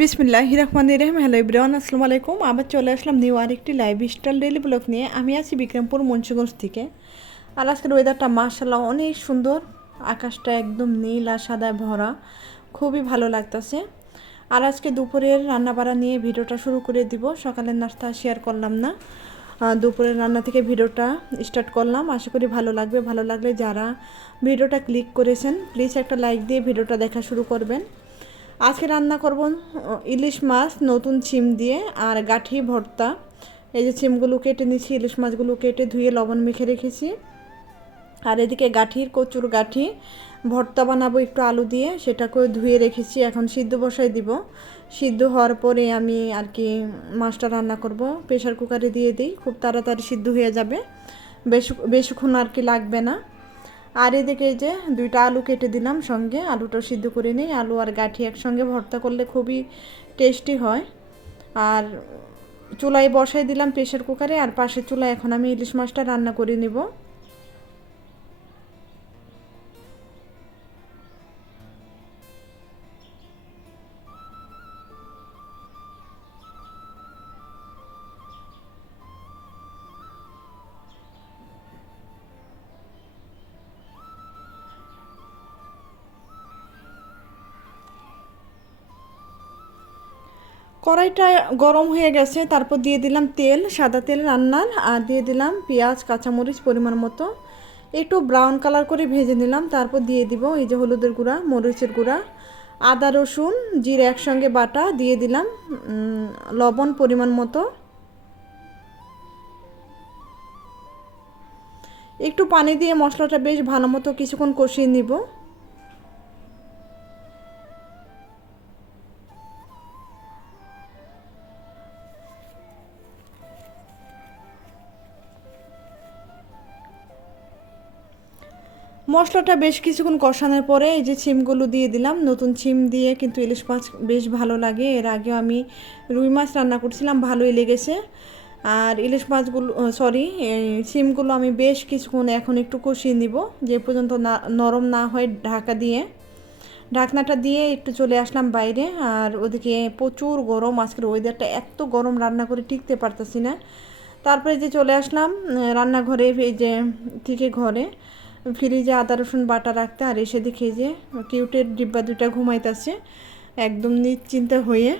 বিসমিল্লাহ রহমান রহিম হ্যালো ইব্রাহান আসসালামু আলাইকুম। আবার চলে আসলাম নিউ আরেকটি লাইভ স্টাইল ডেলি ব্লগ নিয়ে। আমি আছি বিক্রমপুর, মুন্সিগঞ্জ থেকে। আর আজকের ওয়েদারটা মার্শাল্লাহ অনেক সুন্দর। আকাশটা একদম নীল আর সাদায় ভরা। খুবই ভালো লাগতেছে। আর আজকে দুপুরের রান্নাবাড়া নিয়ে ভিডিওটা শুরু করে দিব। সকালের নাস্তা শেয়ার করলাম না। দুপুরের রান্না থেকে ভিডিওটা স্টার্ট করলাম। আশা করি ভালো লাগবে। ভালো লাগলে যারা ভিডিওটা ক্লিক করেছেন প্লিজ একটা লাইক দিয়ে ভিডিওটা দেখা শুরু করবেন। আজকে রান্না করব ইলিশ মাছ, নতুন ছিম দিয়ে আর গাঠি ভর্তা। এই যে ছিমগুলো কেটে নিয়েছি, ইলিশ মাছগুলো কেটে ধুয়ে লবণ মেখে রেখেছি। আর এদিকে গাঠির কচুর গাঠি, ভর্তা বানাবো একটু আলু দিয়ে সেটাকে ধুয়ে রেখেছি। এখন সিদ্ধ বসাই দিব। সিদ্ধ হওয়ার পরে আমি আর কি মাছটা রান্না করব। প্রেশার কুকারে দিয়ে দিই, খুব তাড়াতাড়ি সিদ্ধ হয়ে যাবে। বেশ, বেশিক্ষণ আর কি লাগবে না। আর এদিকে যে দুইটা আলু কেটে দিলাম সঙ্গে আলুটা সিদ্ধ করে নিই। আলু আর গাঠি একসঙ্গে ভর্তা করলে খুবই টেস্টি হয়। আর চুলায় বসাই দিলাম প্রেশার কুকারে, আর পাশের চুলায় এখন আমি ইলিশ মাছটা রান্না করে নেব। কড়াইটা গরম হয়ে গেছে, তারপর দিয়ে দিলাম তেল, সাদা তেল রান্নার, আর দিয়ে দিলাম পেঁয়াজ, কাঁচামরিচ পরিমাণ মতো। একটু ব্রাউন কালার করে ভেজে নিলাম, তারপর দিয়ে দিব এই যে হলুদের গুঁড়া, মরিচের গুঁড়া, আদা, রসুন, জিরে একসঙ্গে বাটা, দিয়ে দিলাম লবণ পরিমাণ মতো। একটু পানি দিয়ে মশলাটা বেশ ভালো মতো কিছুক্ষণ কষিয়ে নিব। মশলাটা বেশ কিছুক্ষণ কষানোর পরে এই যে ছিমগুলো দিয়ে দিলাম, নতুন ছিম দিয়ে কিন্তু ইলিশ মাছ বেশ ভালো লাগে। এর আগেও আমি রুই মাছ রান্না করছিলাম, ভালোই লেগেছে। আর ইলিশ মাছগুলো সরি ছিমগুলো আমি বেশ কিছুক্ষণ এখন একটু কষিয়ে নিব, যে পর্যন্ত না, নরম না হয় ঢাকা দিয়ে। ঢাকনাটা দিয়ে একটু চলে আসলাম বাইরে, আর ওদিকে প্রচুর গরম, আজকের ওয়েদারটা এত গরম, রান্না করে টিকতে পারতেছি না। তারপরে যে চলে আসলাম রান্নাঘরে, এই যে, থেকে ঘরে ফ্রিজে আদা, রসুন, বাটা রাখতে আর এসে দেখি যে কিউটের ডিব্বা দুটা ঘুমাইতেছে, একদম নিশ্চিন্তে হয়ে।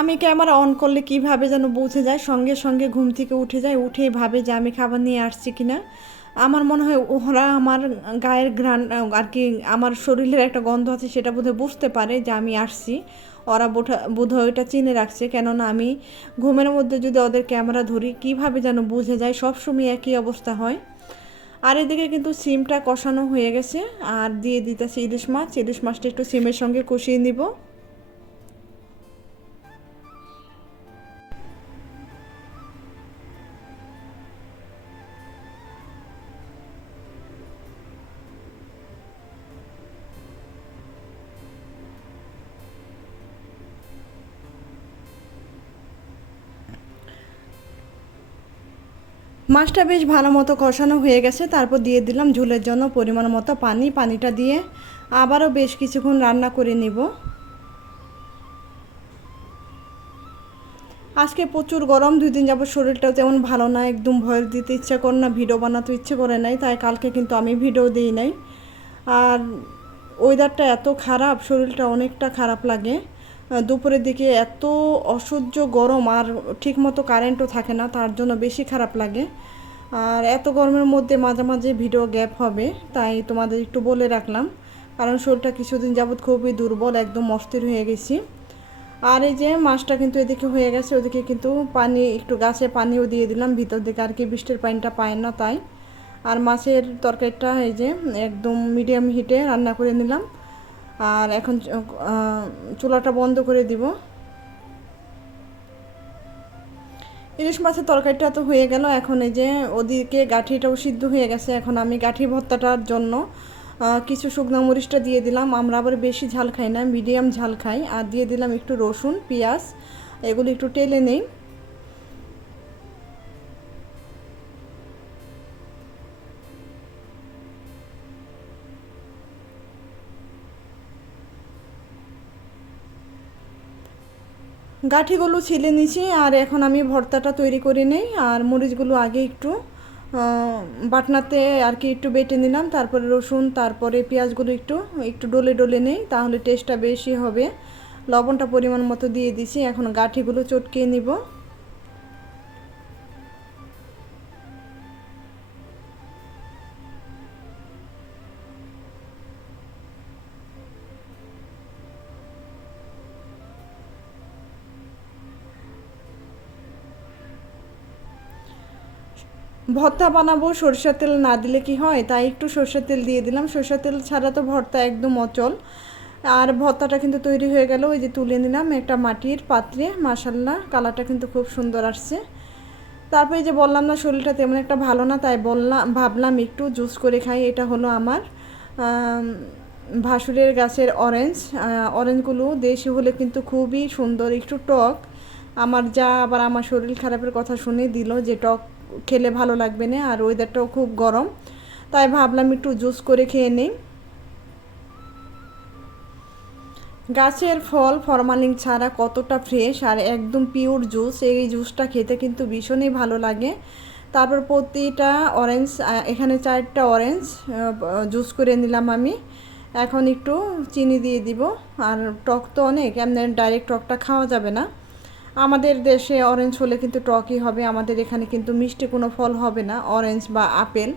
আমি ক্যামেরা অন করলে কীভাবে যেন বুঝে যায়, সঙ্গে সঙ্গে ঘুম থেকে উঠে যায় উঠেই ভাবে যে আমি খাবার নিয়ে আসছি কিনা। আমার মনে হয় ওরা আমার গায়ের ঘ্রাণ, আর কি আমার শরীরের একটা গন্ধ আছে, সেটা বোধহয় বুঝতে পারে যে আমি আসছি। ওরা বোধ- বোধহয় ওটা চিনে রাখছে। কেননা আমি ঘুমের মধ্যে যদি ওদের ক্যামেরা ধরি, কীভাবে যেন বুঝে যায়, সবসময় একই অবস্থা হয়। আর এদিকে কিন্তু সিমটা কষানো হয়ে গেছে। আর দিয়ে দিতেছি ইলিশ মাছ। ইলিশ মাছটা একটু সিমের সঙ্গে কষিয়ে নিব। মাছটা বেশ ভালো মতো কষানো হয়ে গেছে, তারপর দিয়ে দিলাম ঝোলের জন্য পরিমাণ মতো পানি, পানিটা দিয়ে আবারও বেশ কিছুক্ষণ রান্না করে নিব। আজকে প্রচুর গরম, দুই দিন যাবত শরীরটাও তেমন ভালো না, একদম ভয় দিতে ইচ্ছা করে না, ভিডিও বানাতে ইচ্ছে করে নাই, তাই কালকে কিন্তু আমি ভিডিও দিই নাই। আর ওয়েদারটা এত খারাপ, শরীরটা অনেকটা খারাপ লাগে। দুপুরের দিকে এত অসহ্য গরম আর ঠিকমতো কারেন্টও থাকে না, তার জন্য বেশি খারাপ লাগে। আর এত গরমের মধ্যে মাঝে মাঝে ভিডিও গ্যাপ হবে, তাই তোমাদের একটু বলে রাখলাম। কারণ শরীরটা কিছুদিন যাবৎ খুবই দুর্বল, একদম অস্থির হয়ে গেছি। আর এই যে মাছটা কিন্তু এদিকে হয়ে গেছে, ওদিকে কিন্তু পানি, একটু গাছে পানিও দিয়ে দিলাম, ভিতর দিকে আর কি বৃষ্টির পানিটা পায় না তাই। আর মাছের তরকারিটা এই যে একদম মিডিয়াম হিটে রান্না করে নিলাম। আর এখন চুলাটা বন্ধ করে দিব। ইলিশ মাছের তরকারিটা তো হয়ে গেল, এখন এই যে ওদিকে গাঠিটাও সিদ্ধ হয়ে গেছে, এখন আমি গাঠি ভর্তাটার জন্য কিছু শুকনো মরিচটা দিয়ে দিলাম। আমরা আবার বেশি ঝাল খাই না, মিডিয়াম ঝাল খাই। আর দিয়ে দিলাম একটু রসুন, পেঁয়াজ, এগুলো একটু টেলে নেই। গাঠিগুলো ছিলে নিছি আর এখন আমি ভর্তাটা তৈরি করে নেই আর মরিচগুলো আগে একটু বাটনাতে আর কি একটু বেটে নিলাম, তারপরে রসুন, তারপরে পেঁয়াজগুলো একটু একটু ডলে ডলে নেই, তাহলে টেস্টটা বেশি হবে। লবণটা পরিমাণ মতো দিয়ে দিছি, এখন গাঠিগুলো চটকিয়ে নিব। ভর্তা বানাবো, সরষের তেল না দিলে কি হয়? তাই একটু সরষের তেল দিয়ে দিলাম। সরষের তেল ছাড়া তো ভর্তা একদম অচল। আর ভর্তাটা কিন্তু তৈরি হয়ে গেল, ওই যে তুলে নিলাম একটা মাটির পাত্রে। মাসাল্লা কালারটা কিন্তু খুব সুন্দর আসছে। তারপরে যে বললাম না, শরীরটা তেমন একটা ভালো না, তাই বললাম, ভাবলাম একটু জুস করে খাই, এটা হলো আমার ভাসুরের গাছের অরেঞ্জ অরেঞ্জগুলো দেশি হলে কিন্তু খুবই সুন্দর, একটু টক। আমার যা আবার আমার শরীর খারাপের কথা শুনে দিল যে টক খেলে ভালো লাগবে না আর ওয়েদারটাও খুব গরম। তাই ভাবলাম একটু জুস করে খেয়ে নিই। গাছের ফল ফরমালিন ছাড়া কতটা ফ্রেশ আর একদম পিওর জুস এই জুসটা খেতে কিন্তু ভীষণই ভালো লাগে। তারপর প্রতিটা অরেঞ্জ এখানে চারটা অরেঞ্জ জুস করে নিলাম আমি। এখন একটু চিনি দিয়ে দিব। আর টক তো অনেক, এমনি ডাইরেক্ট টকটা খাওয়া যাবে না। আমাদের দেশে অরেঞ্জ হলে কিন্তু টকই হবে, আমাদের এখানে কিন্তু মিষ্টি কোনো ফল হবে না অরেঞ্জ বা আপেল।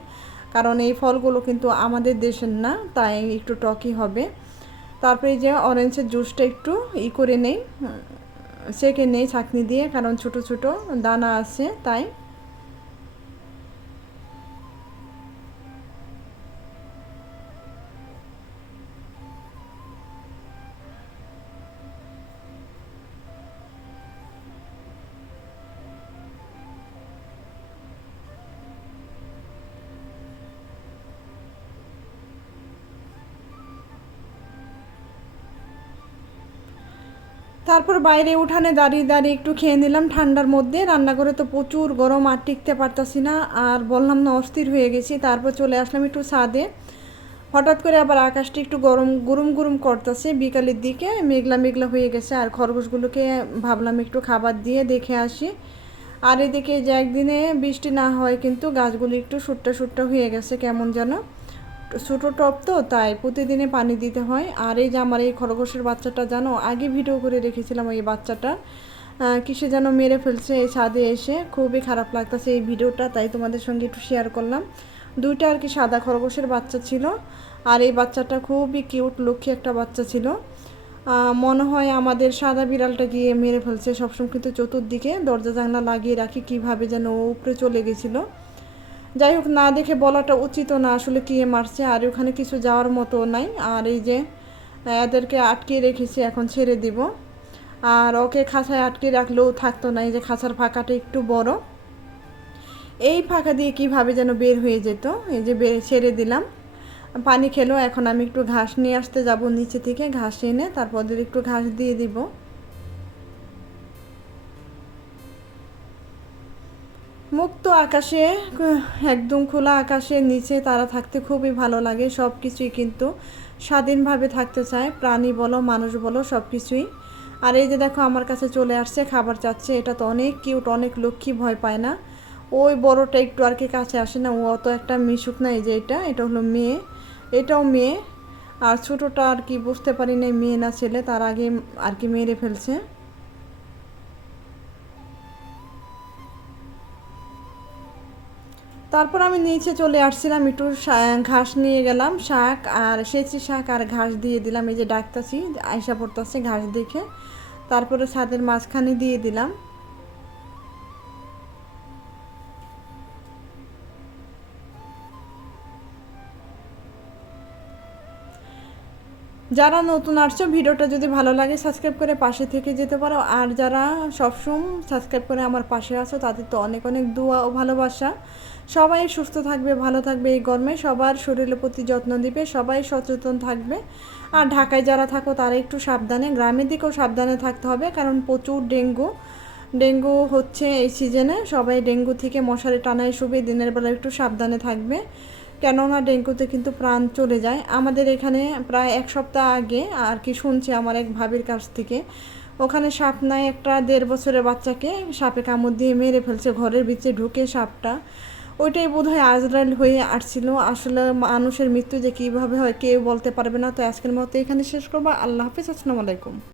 কারণ এই ফলগুলো কিন্তু আমাদের দেশের না, তাই একটু টকই হবে। তারপরে যে অরেঞ্জের জুসটা একটু ই করে নেই সেকে নেই, ছাঁকনি দিয়ে, কারণ ছোট ছোট দানা আছে, তাই। তারপর বাইরে উঠানে দাঁড়িয়ে দাঁড়িয়ে একটু খেয়ে নিলাম। ঠান্ডার মধ্যে রান্নাঘরে তো প্রচুর গরম, আর টিকতে পারতাছি না, আর বললাম না অস্থির হয়ে গেছি। তারপর চলে আসলাম একটু ছাদে। হঠাৎ করে আবার আকাশটা একটু গরম গরম গরম করতেছে। বিকালের দিকে মেঘলা মেঘলা হয়ে গেছে, আর খরগোশগুলোকে ভাবলাম একটু খাবার দিয়ে দেখে আসি। আর এদিকে যে একদিনে বৃষ্টি না হয়, কিন্তু গাছগুলো একটু সুট্টা সুট্টা হয়ে গেছে, কেমন যেন। ছোটো টপ তো, তাই প্রতিদিনে পানি দিতে হয়। আর এই যে আমার এই খরগোশের বাচ্চাটা, জানো, আগে ভিডিও করে রেখেছিলাম এই বাচ্চাটা। কিসে যেন মেরে ফেলছে এই ছাদে এসে। খুবই খারাপ লাগতেছে এই ভিডিওটা, তাই তোমাদের সঙ্গে একটু শেয়ার করলাম। দুইটা আর কি সাদা খরগোশের বাচ্চা ছিল। আর এই বাচ্চাটা খুবই কিউট লক্ষ্মী একটা বাচ্চা ছিল। মনে হয় আমাদের সাদা বিড়ালটা গিয়ে মেরে ফেলছে সবসময়। কিন্তু চতুর্দিকে দরজা জানলা লাগিয়ে রাখি, কীভাবে যেন উপরে চলে গেছিল। যাই হোক, না দেখে বলাটা উচিত না আসলে কে মারছে, আর ওখানে কিছু যাওয়ার মতো নাই। আর এই যে, এদেরকে আটকে রেখেছি, এখন ছেড়ে দিব। আর ওকে খাঁচায় আটকে রাখলেও থাকতো না, এই যে খাঁচার ফাঁকাটা একটু বড়। এই ফাঁকা দিয়ে কীভাবে যেন বের হয়ে যেত, এই যে বের ছেড়ে দিলাম। পানি খেলো, এখন আমি একটু ঘাস নিয়ে আসতে যাব নিচে থেকে, ঘাস এনে তারপর একটু ঘাস দিয়ে দিব। মুক্ত আকাশে, একদম খোলা আকাশের নিচে তারা থাকতে খুবই ভালো লাগে সব কিছুই কিন্তু স্বাধীনভাবে থাকতে চায়। প্রাণী বলো, মানুষ বলো সব কিছুই আর এই যে দেখো, আমার কাছে চলে আসছে, খাবার চাচ্ছে। এটা তো অনেক কিউট অনেক লক্ষ্মী ভয় পায় না। ওই বড়টা একটু আর কি কাছে আসে না, ও অত একটা মিশুক না এই যে এটা এটা হলো মেয়ে। এটাও মেয়ে। আর ছোটোটা আর কি বুঝতে পারি না মেয়ে না ছেলে, তার আগে আর কি মেরে ফেলছে। তারপর আমি নিচে চলে আসছিলাম, একটু ঘাস নিয়ে গেলাম, শাক আর সেচি শাক আর ঘাস দিয়ে দিলাম। এই যে ডাকতাছি আয়সা পড়তেছে ঘাস দেখে। তারপরে ছাদের মাঝখানে দিয়ে দিলাম। যারা নতুন আসছো, ভিডিওটা যদি ভালো লাগে সাবস্ক্রাইব করে পাশে থেকে যেতে পারো। আর যারা সবসময় সাবস্ক্রাইব করে আমার পাশে আছো, তাদের তো অনেক অনেক দোয়া ও ভালোবাসা। সবাই সুস্থ থাকবে, ভালো থাকবে এই গরমে। সবার শরীরের প্রতি যত্ন দিবে সবাই সচেতন থাকবে। আর ঢাকায় যারা থাকো, তারা একটু সাবধানে, গ্রামের দিকেও সাবধানে থাকতে হবে, কারণ প্রচুর ডেঙ্গু। ডেঙ্গু হচ্ছে এই সিজনে সবাই ডেঙ্গু থেকে মশারি টানায় শুবে, দিনের বেলা একটু সাবধানে থাকবে। কেননা ডেঙ্গুতে কিন্তু প্রাণ চলে যায়। আমাদের এখানে প্রায় এক সপ্তাহ আগে আর কি শুনছি আমার এক ভাবির কাছ থেকে, ওখানে সাপ নাই একটা দেড় বছরের বাচ্চাকে সাপে কামড় দিয়ে মেরে ফেলছে, ঘরের ভিতরে ঢুকে সাপটা। ওইটাই বোধ হয় আজরাইল হয়ে আসছিল। আসলে মানুষের মৃত্যু যে কীভাবে হয় কেউ বলতে পারবে না। তো আজকের মতো এখানে শেষ করব। আল্লাহ হাফিজ, আসসালামু আলাইকুম।